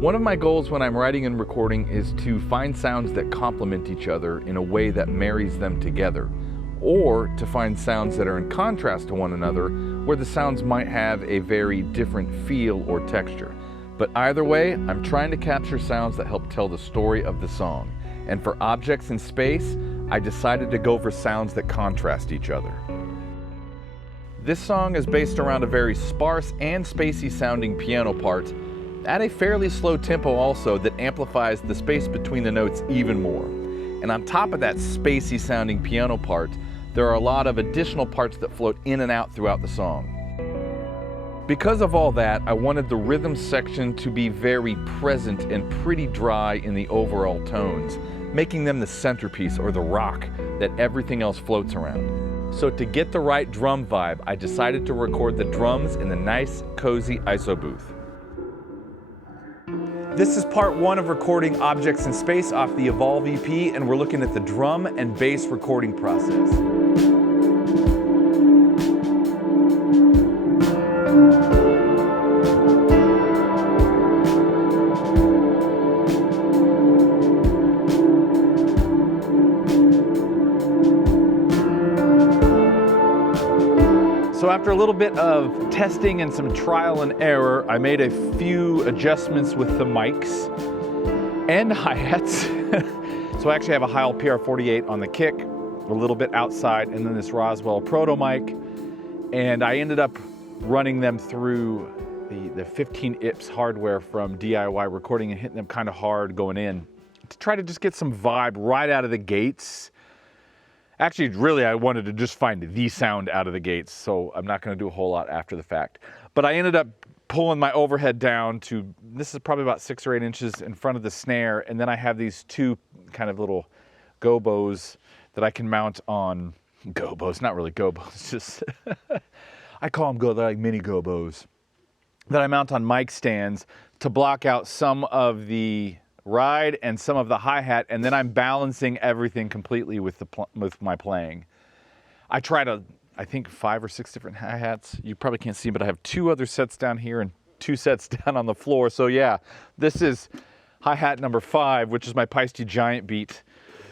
One of my goals when I'm writing and recording is to find sounds that complement each other in a way that marries them together, or to find sounds that are in contrast to one another where the sounds might have a very different feel or texture. But either way, I'm trying to capture sounds that help tell the story of the song. And for Objects in Space, I decided to go for sounds that contrast each other. This song is based around a very sparse and spacey sounding piano part at a fairly slow tempo also that amplifies the space between the notes even more. And on top of that spacey sounding piano part, there are a lot of additional parts that float in and out throughout the song. Because of all that, I wanted the rhythm section to be very present and pretty dry in the overall tones, making them the centerpiece or the rock that everything else floats around. So to get the right drum vibe, I decided to record the drums in the nice, cozy ISO booth. This is part one of recording Objects in Space off the Evolve EP, and we're looking at the drum and bass recording process. So after a little bit of testing and some trial and error, I made a few adjustments with the mics and hi-hats. So I actually have a Heil PR48 on the kick, a little bit outside, and then this Roswell Proto mic. And I ended up running them through the 15 IPS hardware from DIY recording and hitting them kind of hard going in to try to just get some vibe right out of the gates. Actually, really, I wanted to just find the sound out of the gates, so I'm not going to do a whole lot after the fact. But I ended up pulling my overhead down to, this is probably about 6 or 8 inches in front of the snare, and then I have these two kind of little gobos that I can mount on, gobos, not really gobos, just, I call them they're like mini gobos, that I mount on mic stands to block out some of the ride and some of the hi-hat, and then I'm balancing everything completely with my playing. I tried I think 5 or 6 different hi-hats. You probably can't see, but I have 2 other sets down here and 2 sets down on the floor. So yeah, this is hi-hat number 5, which is my Peisty Giant Beat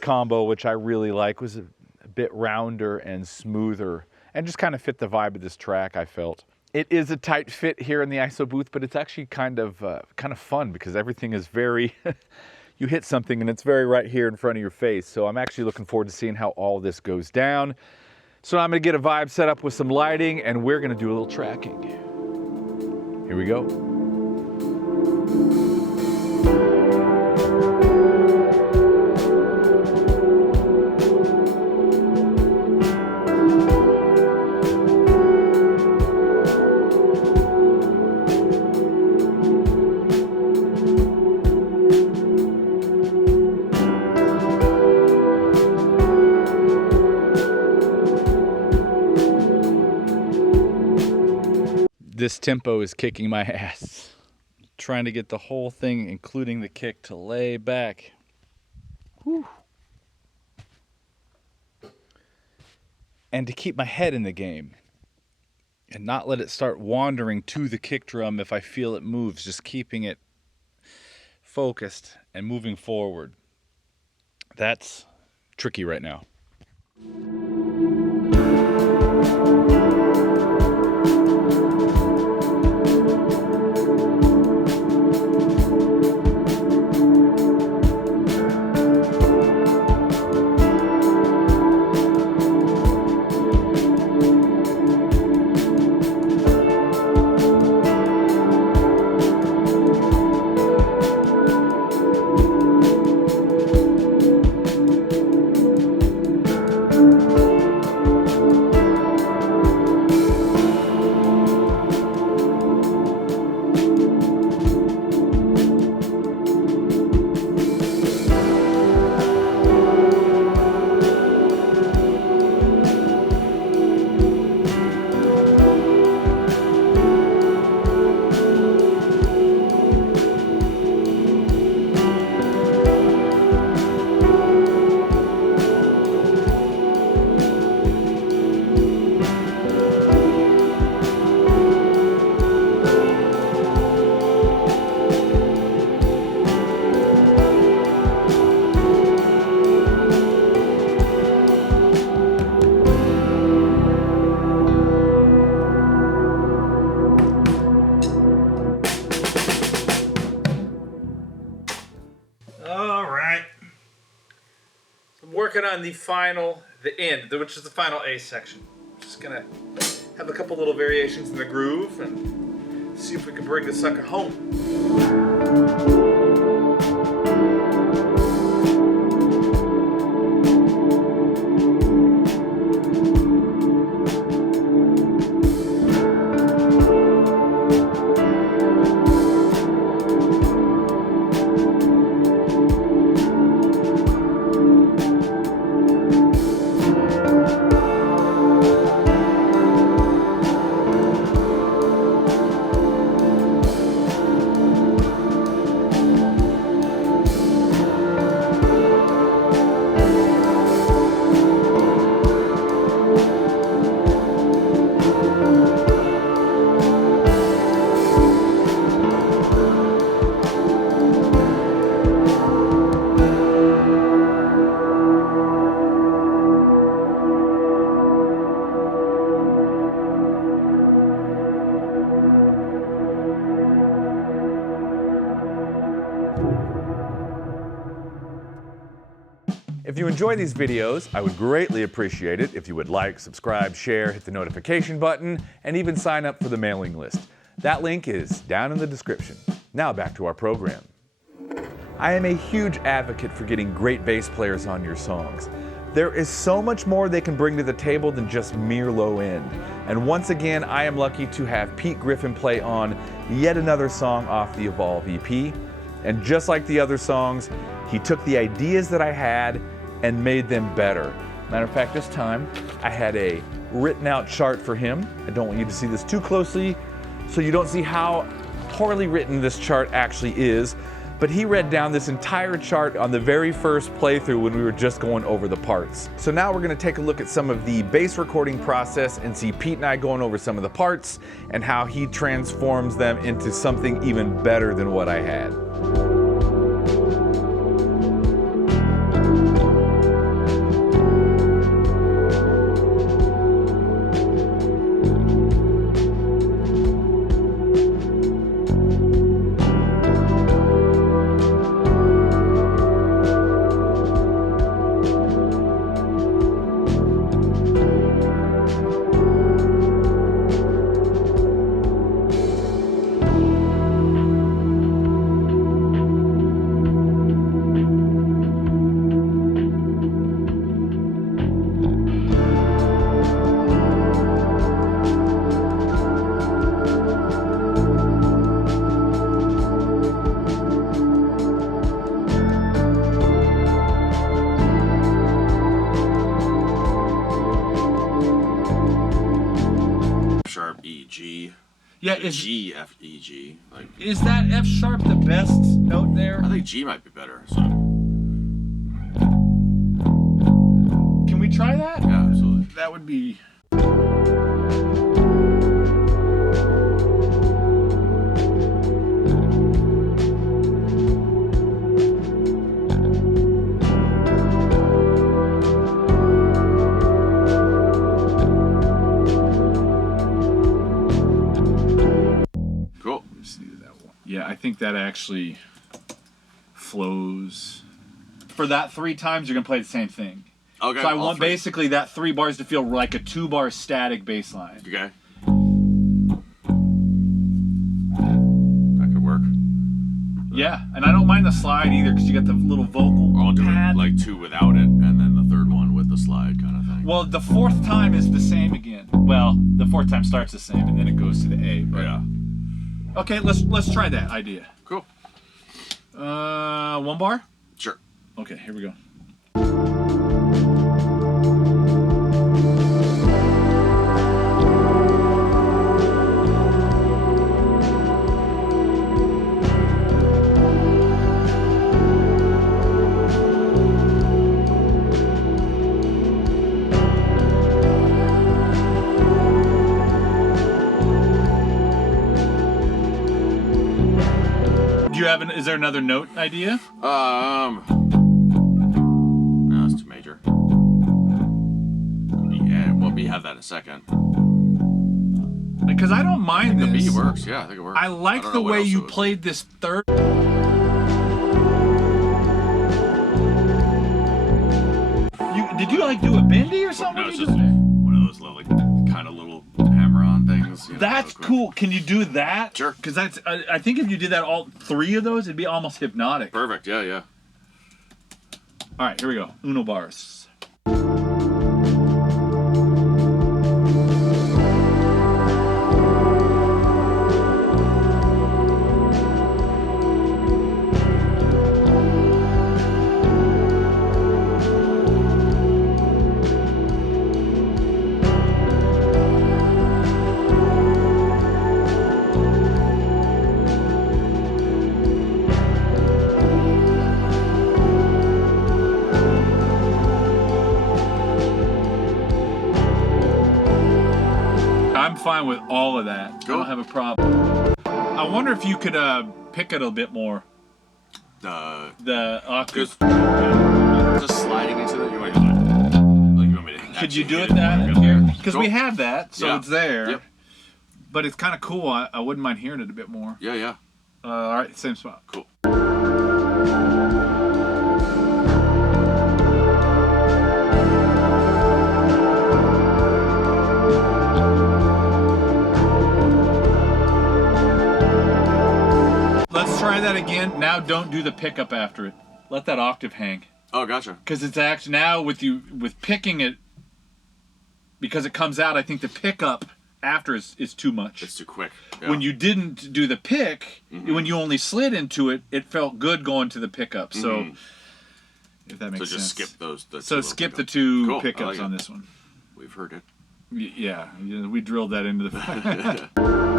combo, which I really like. It was a bit rounder and smoother and just kind of fit the vibe of this track, I felt. It is a tight fit here in the ISO booth, but it's actually kind of fun because everything is very, you hit something and it's very right here in front of your face. So I'm actually looking forward to seeing how all this goes down. So I'm gonna get a vibe set up with some lighting and we're gonna do a little tracking. Here we go. This tempo is kicking my ass. Trying to get the whole thing, including the kick, to lay back. Whew. And to keep my head in the game. And not let it start wandering to the kick drum if I feel it moves. Just keeping it focused and moving forward. That's tricky right now. working on the end, which is the final A section. Just gonna have a couple little variations in the groove and see if we can bring this sucker home. If you enjoy these videos, I would greatly appreciate it if you would like, subscribe, share, hit the notification button, and even sign up for the mailing list. That link is down in the description. Now back to our program. I am a huge advocate for getting great bass players on your songs. There is so much more they can bring to the table than just mere low end. And once again, I am lucky to have Pete Griffin play on yet another song off the Evolve EP. And just like the other songs, he took the ideas that I had and made them better. Matter of fact, this time I had a written out chart for him. I don't want you to see this too closely so you don't see how poorly written this chart actually is, but he read down this entire chart on the very first playthrough when we were just going over the parts. So now we're gonna take a look at some of the bass recording process and see Pete and I going over some of the parts and how he transforms them into something even better than what I had. Yeah, G, F, E, G. Like, is that F sharp the best note there? I think G might be better. So. Can we try that? Yeah, absolutely. That would be... Yeah, I think that actually flows. For that 3 times, you're going to play the same thing. Okay. So I want basically that 3 bars to feel like a 2-bar static bass line. Okay. That could work. Yeah, and I don't mind the slide either because you got the little vocal I'll do pad. like 2 without it, and then the 3rd one with the slide kind of thing. Well, the 4th time is the same again. Well, the 4th time starts the same, and then it goes to the A. But yeah. Okay, let's try that idea. Cool. 1 bar? Sure. Okay, here we go. Is there another note idea? No, it's too major. Yeah, we'll have that in a second. Because I don't mind this. The B works, yeah, I think it works. I like the way you played this 3rd. Did you like do a bendy or something? No, it's just one of those little, kind of little hammer-on things. That's cool. Can you do that? Sure. Because that's. I think if you did that all 3 of those, it'd be almost hypnotic. Perfect. Yeah, yeah. All right, here we go. Uno bars. I'm fine with all of that. Cool. I don't have a problem. I wonder if you could pick it a bit more. The octave. Just sliding into it. You want me to Could you do it that here? Because Cool. we have that, so Yeah. it's there. Yep. But it's kind of cool. I wouldn't mind hearing it a bit more. Yeah, yeah. All right, same spot. Cool. Let's try that again. Now don't do the pickup after it. Let that octave hang. Oh, gotcha. Because it's actually now with picking it, because it comes out, I think the pickup after is too much. It's too quick. Yeah. When you didn't do the pick, when you only slid into it, it felt good going to the pickup. So, if that makes sense. So just skip those. So skip the 2 Cool. pickups I like on it. this one. We've heard it. Yeah, we drilled that into the.